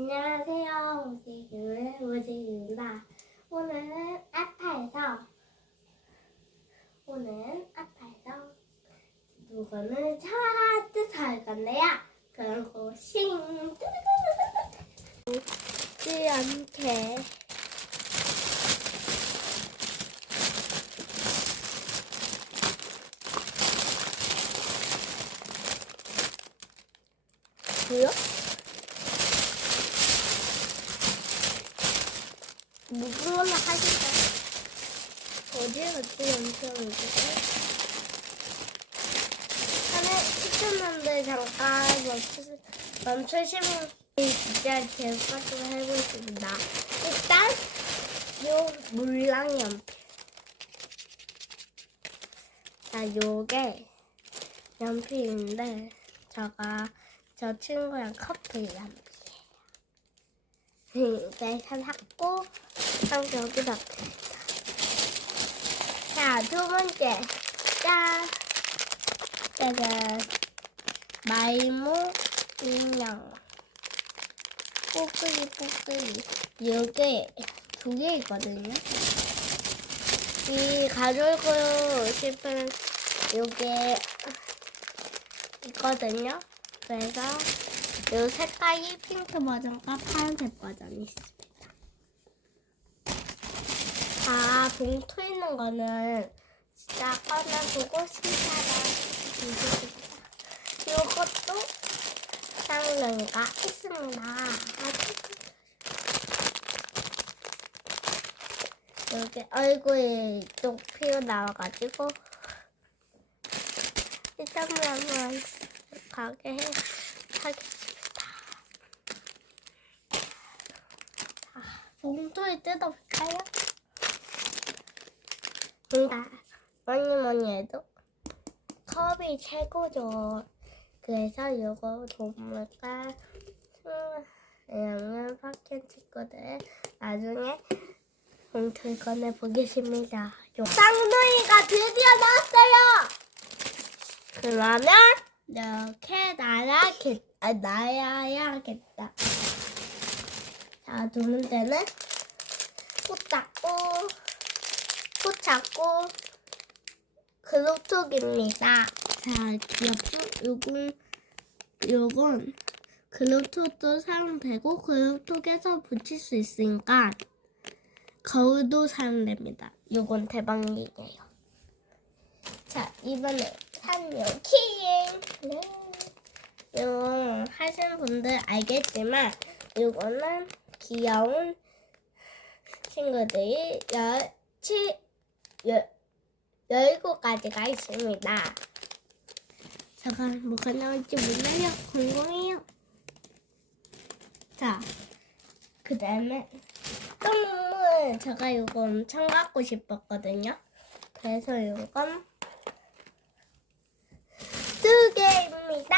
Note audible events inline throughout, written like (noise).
안녕하세요. 모지기의 모지기입니다. 오늘은 아파에서 오늘은 아파에서 누구는 차트 살 건데요. 그런 고싱 지 않게 뭐야? 무거워나 하실까? 어디에 갔지 영상을 보고? 하는 시켰는데 잠깐 멈추, 멈추시면 진짜 제빠좀 해보겠습니다. 일단 요 물랑 연필. 자, 요게 연필인데 제가 저 친구랑 커플 연필이에요. 네, 다 샀고 그럼 여기다 자, 두 번째 짠 짜잔 마이모 인형 뽀글이 뽀글이 여기 두 개 있거든요. 이 가지고 싶은 요게 있거든요. 그래서 요 색깔이 핑크 버전과 파란색 버전이 있습니다. 아, 봉투 있는 거는 진짜 꺼내보고 신사랑. 요것도 쌍둥이가 있습니다. 여기 얼굴이 좀 피어 나와가지고 일단 한번 가게 해, 하겠습니다. 자, 봉투를 뜯어볼까요? 아, 뭐니 뭐니 해도 컵이 최고죠. 그래서 이거 동물과 양면 파켄 친구들 나중에 봉투를 꺼내 보겠습니다. 쌍둥이가 드디어 나왔어요. 그러면 이렇게 나야겠, 아, 나야야겠다. 자, 두 번째는 꽃 잡고, 꽃 잡고, 그룹톡입니다. 자, 귀엽죠? 요건, 요건 그룹톡도 사용되고, 그룹톡에서 붙일 수 있으니까, 거울도 사용됩니다. 요건 대박이에요. 자, 이번에 산요 키잉. 네. 요 하신 분들 알겠지만 요거는 귀여운 친구들이 열, 치, 열, 열곱 가지가 있습니다. 제가 뭐가 나올지 몰라요. 궁금해요. 자, 그 다음에 똥물 제가 이거 엄청 갖고 싶었거든요. 그래서 이건 두 개입니다.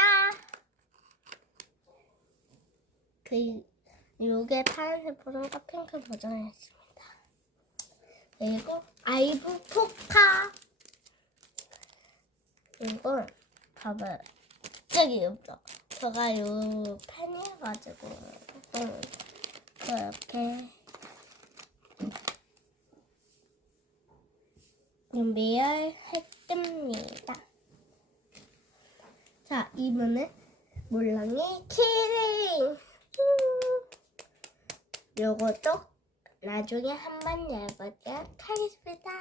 그 요게 파란색 버전과 핑크 버전이었습니다. 그리고 아이브 포카 이건 봐봐요. 저기 없죠. 제가 요 펜이어가지고 좀 그렇게 준비를 했습니다. 자, 이번에 물랑이 키링. 음. 요것도 나중에 한번 열어보도록 하겠습니다.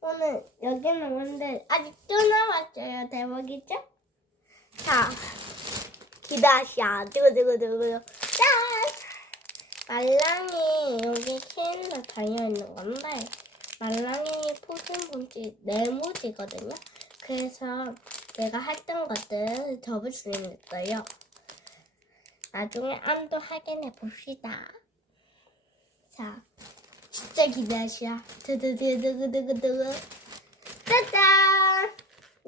자, 오늘 여기 나왔는데 아직도 나왔어요. 대박이죠? 자, 기다샤. 두구두구두구. 짠! 말랑이 여기 키인데 달려있는 건데 말랑이 포신 봉지 네모지거든요. 그래서 내가 했던 것들 접을 수 있어요. 나중에 안도 확인해 봅시다. 자, 진짜 기대하시야. 두두두두두두두. 짜잔!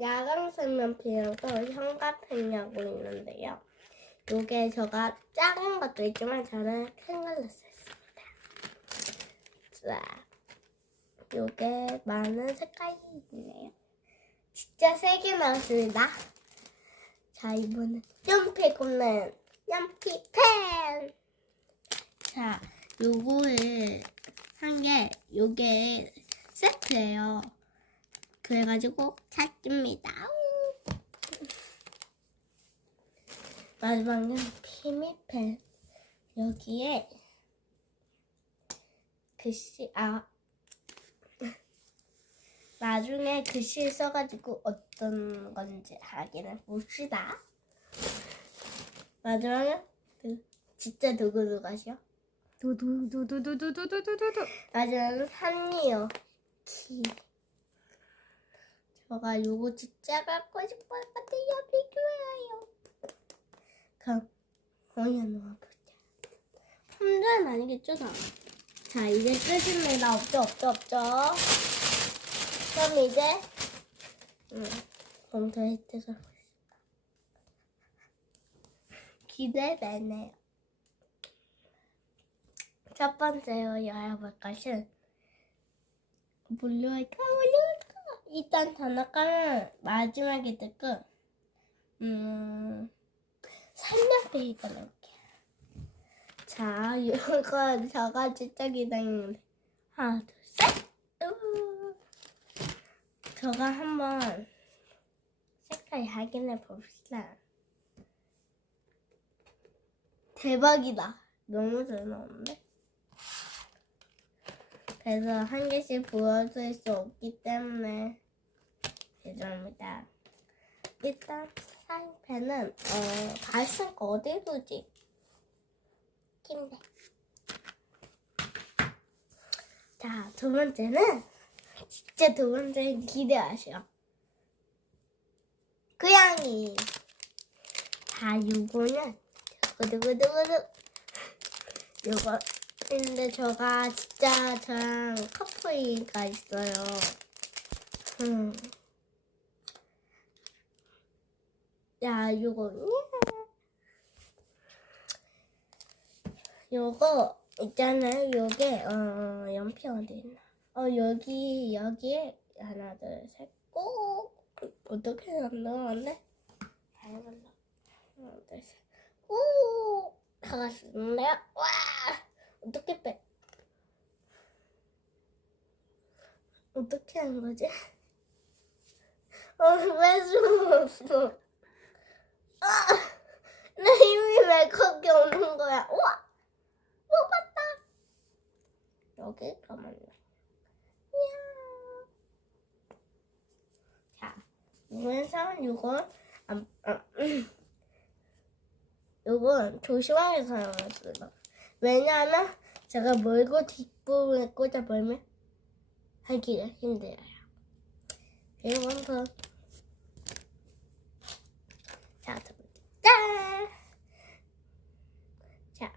야광 색연필하고 형광펜이라고 있는데요. 요게 제가 작은 것도 있지만 저는 큰 걸로 썼습니다. 자, 요게 많은 색깔이 있네요. 진짜 세게 나왔습니다. 자, 이번엔 점프 꼽는 연필펜. 자, 요거에 한 게 요게 세트예요. 그래가지고 샀습니다. 마지막은 피미펜. 여기에 글씨 아 (laughs) 나중에 글씨 써가지고 어떤 건지 확인해 봅시다. 마지막에 그 진짜 두고두가시요. 두두두두두두두두두두. 마지막은 한이요. 키. 제가 요거 진짜 갖고 싶었거든요. 비교해요. 그럼 거기에 놓아보자. 혼자는 아니겠죠, 나? 자, 이제 끝입니다. 없죠, 없죠, 없죠. 그럼 이제 음, 봉투에 뜯어 기대되네요. 첫 번째로 열어볼 것은? 뭘로 할까? 일단 단어가는 마지막에 듣고 음 페이지 넣을게요. 자, 이거 저가 진짜 기다리는데 하나, 둘, 셋. 우. 저가 한번 색깔 확인해 봅시다. 대박이다. 너무 잘 나오는데? 그래서 한 개씩 보여줄 수 없기 때문에 죄송합니다. 일단 사인펜은 어, 거 어디 두지? 김대. 자, 두 번째는 진짜 두 번째는 기대하시오. 고양이. 자, 요거는 두구두구두구두. 요거 근데 저가 진짜 저랑 커플이가 있어요. 음. 야, 요거 요거 있잖아요. 요게 어 연필 어디 있나? 어 여기 여기에 하나 둘 셋 꼭 어떻게 만들었는데? 잘 만들어. 하나 둘 셋꼭 나갔었네요. 와 어떻게 빼? 어떻게 하는 거지? 어, 왜 숨었어? 아, 내 힘이 왜 거기 오는 거야? 우와! 뽑았다! 여기 가만요. 이야. 자, 이번에는 이건, 안, 아, 음. 이건 조심하게 사용했어요. 왜냐하면 제가 몰고 뒷부분에 꽂아 보면 하기가 힘들어요. 그리고 번째. 짠! 자. 야!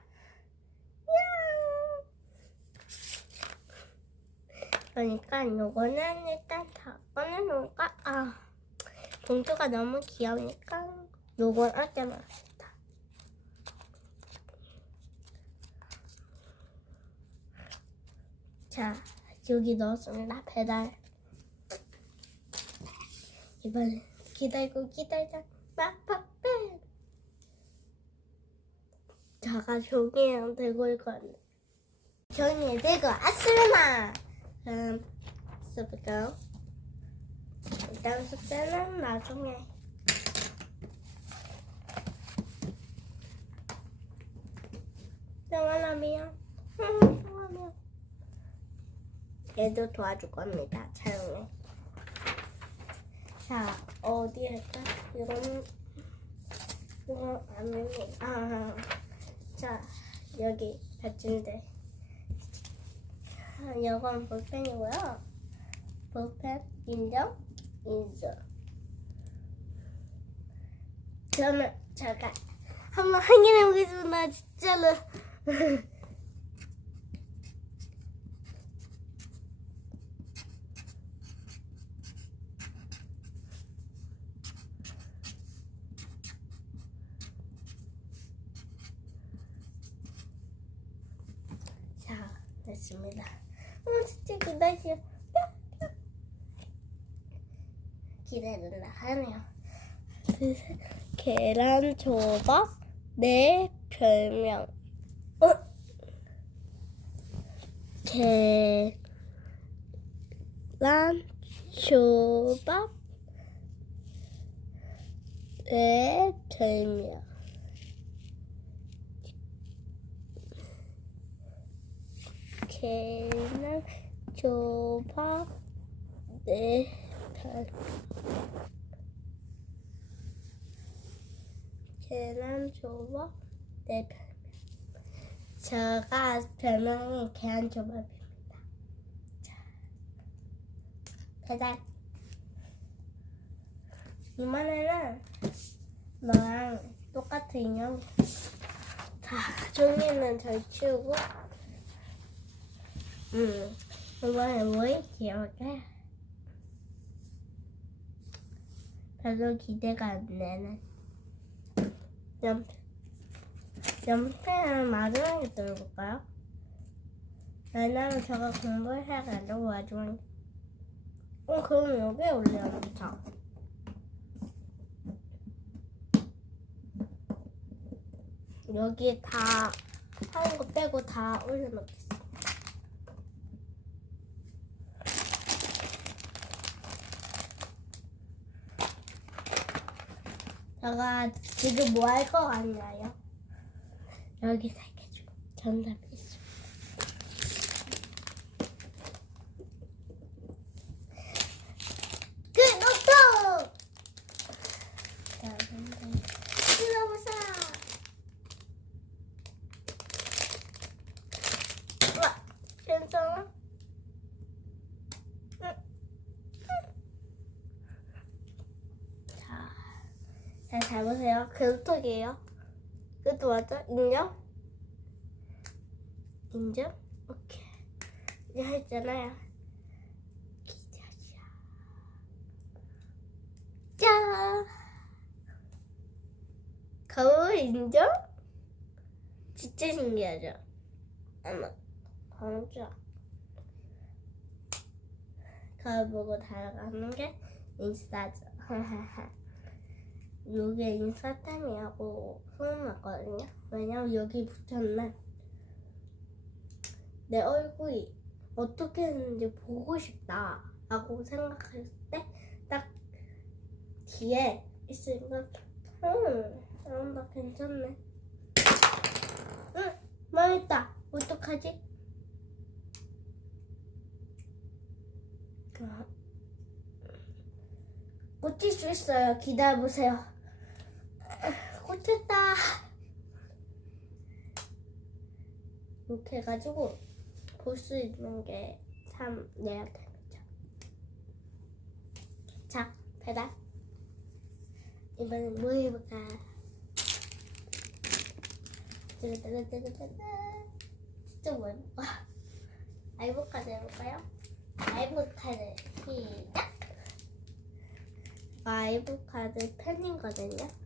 그러니까 요거는 일단 다 꺼내놓을까? 아, 봉투가 너무 귀여우니까 요건 아껴놨습니다. 자, 여기 넣었습니다. 배달. 이번에 기다리고 기다리다 빡빡빡. 자가 종이랑 들고 있거든요. 종이 들고 왔습니다. 그럼 써볼까요? 일단 숙제는 나중에. 영원하면, 영원하면. 얘도 도와줄 겁니다. 촬영에. 자, 어디 할까? 이건, 이건 아니면, 아, 자, 여기 받침대. 아, 이건 볼펜이고요. 볼펜, 인정, 인정. 저는 잠깐 한번 확인해 보겠습니다. 진짜로. (laughs) 자, 됐습니다. 어, 진짜 기다려. 기다린다 하네요. 그 (laughs) 계란 초밥, 내 별명. 어? 계란 초밥 내 별명. 계란 초밥 내 별명. 계란 초밥 내 별명. 제가 별명이 계란 초밥입니다. 자, 배달. 이번에는 너랑 똑같은 인형. 자, 종이는 잘 치우고. 음, 이번에 뭐 귀여울까? 별로 기대가 안 되는. 연필. 연필은 마지막에 들어볼까요? 왜냐면 제가 공부를 해가지고 마지막에. 어, 그럼 여기에 올려놓자. 여기 다 하는 거 빼고 다 올려놓겠습 제가 지금 뭐 할 거 같나요? 여기 세개 중 정답이 있어. 그 노트. 자, 선생님. 들어보자. 와, 괜찮아? 응. 자, 자, 잘 보세요. 그 노트이에요. 그것도 맞아? 인정? 인정? 오케이. 이제 했잖아요. 기자자. 짠! 거울 인정? 진짜 신기하죠? 아마, 광자. 거울 보고 달아가는 게 인싸죠. (laughs) 요게 인싸템이라고 소문났거든요. 왜냐면 여기 붙였는 내 얼굴이 어떻게 했는지 보고 싶다라고 생각했을 때딱 뒤에 있으니까 음, 음, 나 괜찮네. 응, 망했다. 어떡하지? 아, 고칠 수 있어요. 기다려보세요. 고쳤다. 이렇게 해가지고 볼 수 있는 게 참 내가 재밌죠. 자, 배달. 이번엔 뭐 해볼까? 짜자자자자자. 좀뭐 해볼까? (laughs) 아이보카드 해볼까요? 아이보카드 시작! 아이보카드 펜이거든요.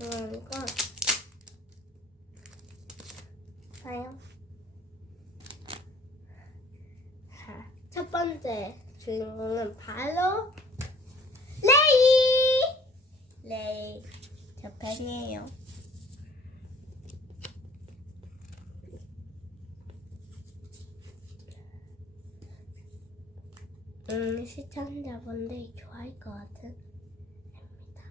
그러니까 사용. 자, 첫 번째 주인공은 바로 레이. 레이, 저 펜이에요. 음, 시청자분들이 좋아할 것 같은 입니다.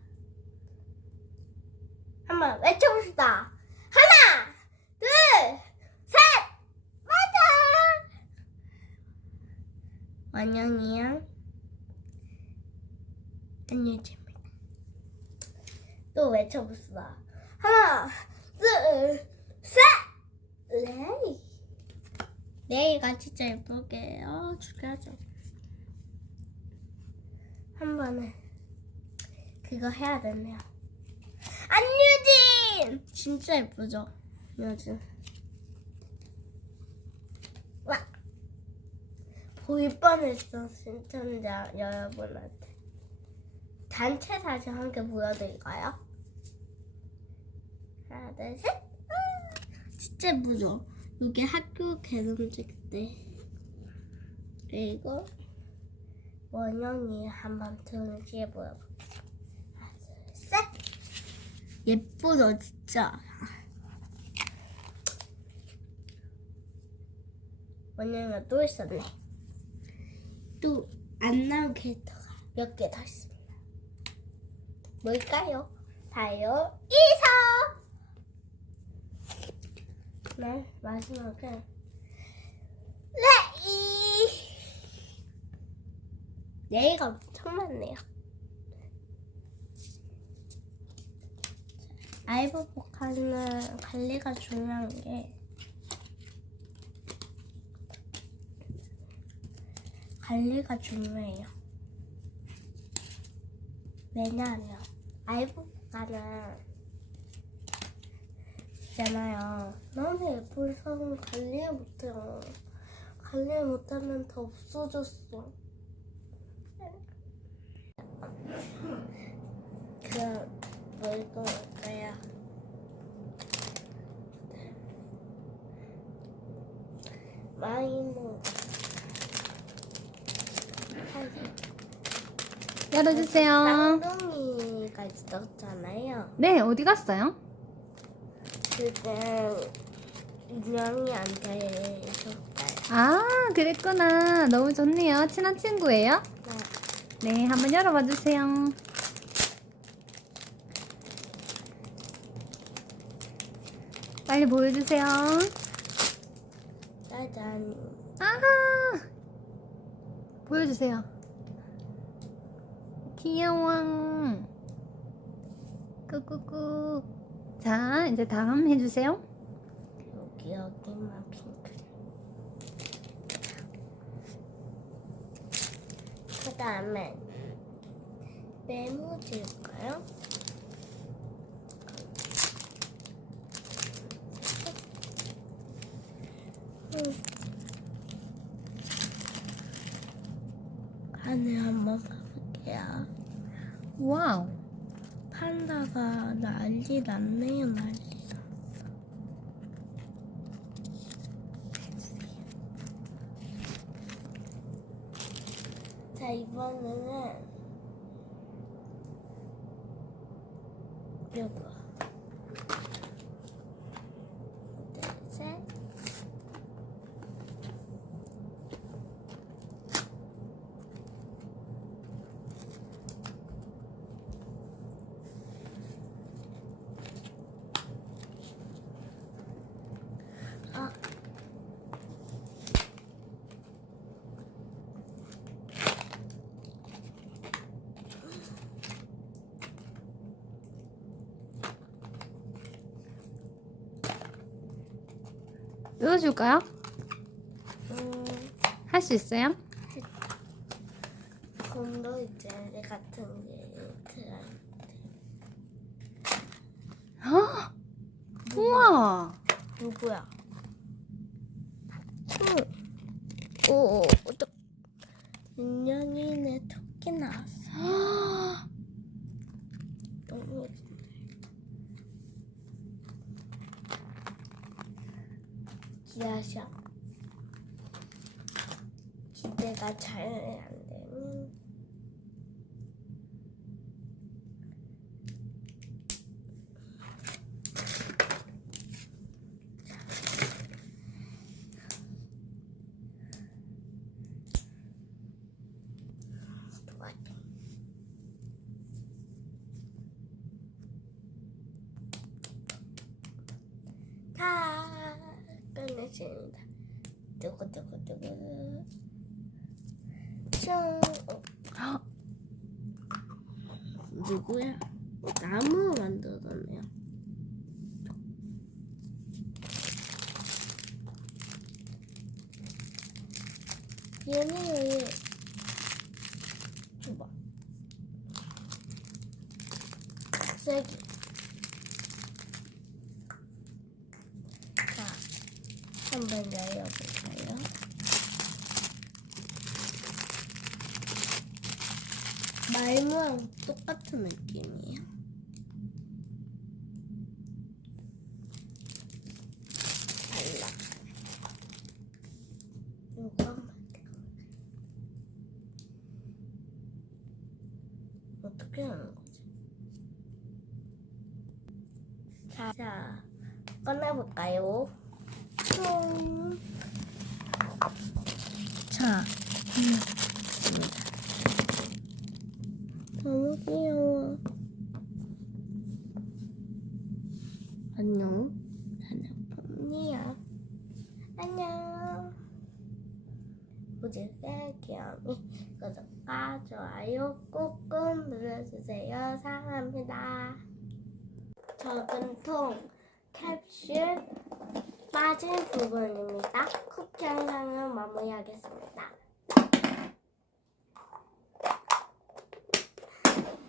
한번 외쳐봅시다. 하나, 둘, 셋, 맞아. 원영이랑 안유지입니다. 또 외쳐봅시다. 하나, 둘, 셋, 레이. 레이가 진짜 예쁘게 어, 죽여줘. 한 번에 그거 해야 되네요. 안유진! 진짜 예쁘죠? 요즘. 와! 보일 뻔했어, 시청자 여러분한테. 단체 사진 한 개 보여드릴까요? 하나, 둘, 셋! 아, 진짜 예쁘죠? 이게 학교 개념식 때. 그리고 원영이 한번 등지에 보여볼게요. 하나, 둘, 셋! 예쁘다 진짜. 원영이가 또 있었네. 또 안 나온 캐릭터가 몇 개 더 있습니다. 뭘까요? 바로 이서. 네 마지막은 레이. 레이가 엄청 많네요. 아이보복화는 관리가 중요한 게 관리가 중요해요. 왜냐하면 아이보복화는 있잖아요. 너무 예뻐서 관리 못해요. 관리 못하면 더 없어졌어. 그 럼뭘 거일까요? 마이모 사실 열어주세요. 쌍둥이가 있었잖아요. 네, 어디 갔어요? 그때 인형이한테 줬어요. 아, 그랬구나. 너무 좋네요. 친한 친구예요? 네. 네, 한번 열어봐 주세요. 빨리 보여주세요. 짜잔. 아하! 보여주세요. 귀여워. 꾸꾸꾸. 자, 이제 다음 해주세요. 여기 여기만 핑크. 그 다음에 메모지일까요? 안에 한번 봐볼게요. 와우. 판다가 난리 났네요, 난리 났어. 자, 이번에는 요거. 둘, 셋. 아. 뜯어줄까요? 음, 할 수 있어요? 곰도 이제 같은 게 들어. 헉! 우와! 누구야? 응. 오, 어떡. 인형이네 토끼 나왔어. 헉! 너무 기아샤. 기대가 잘 안 되는. 도와줘. 다 끝냈습니다. 두구두구두구. 짠. 어, 누구야? 나무 만들었네요. 얘는 왜 줘봐. 세기. 자, 한번 열어볼까요? 말모랑 똑같은 느낌이에요. 달라. 요거 한번 어떻게 하는 거지? 자, 꺼내볼까요? 짠. 자, 너무 귀여워. 안녕. 나는 봄이야. 안녕. 우주의 귀염이 구독과 좋아요 꾹꾹 눌러주세요. 사랑합니다. 적은 통 캡슐 빠진 부분입니다. 쿠키 영상을 마무리하겠습니다.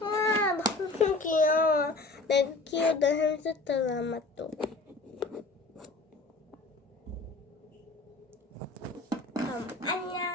와 너무 귀여워. 내가 키우던 햄스터 남았또. 어, 안녕.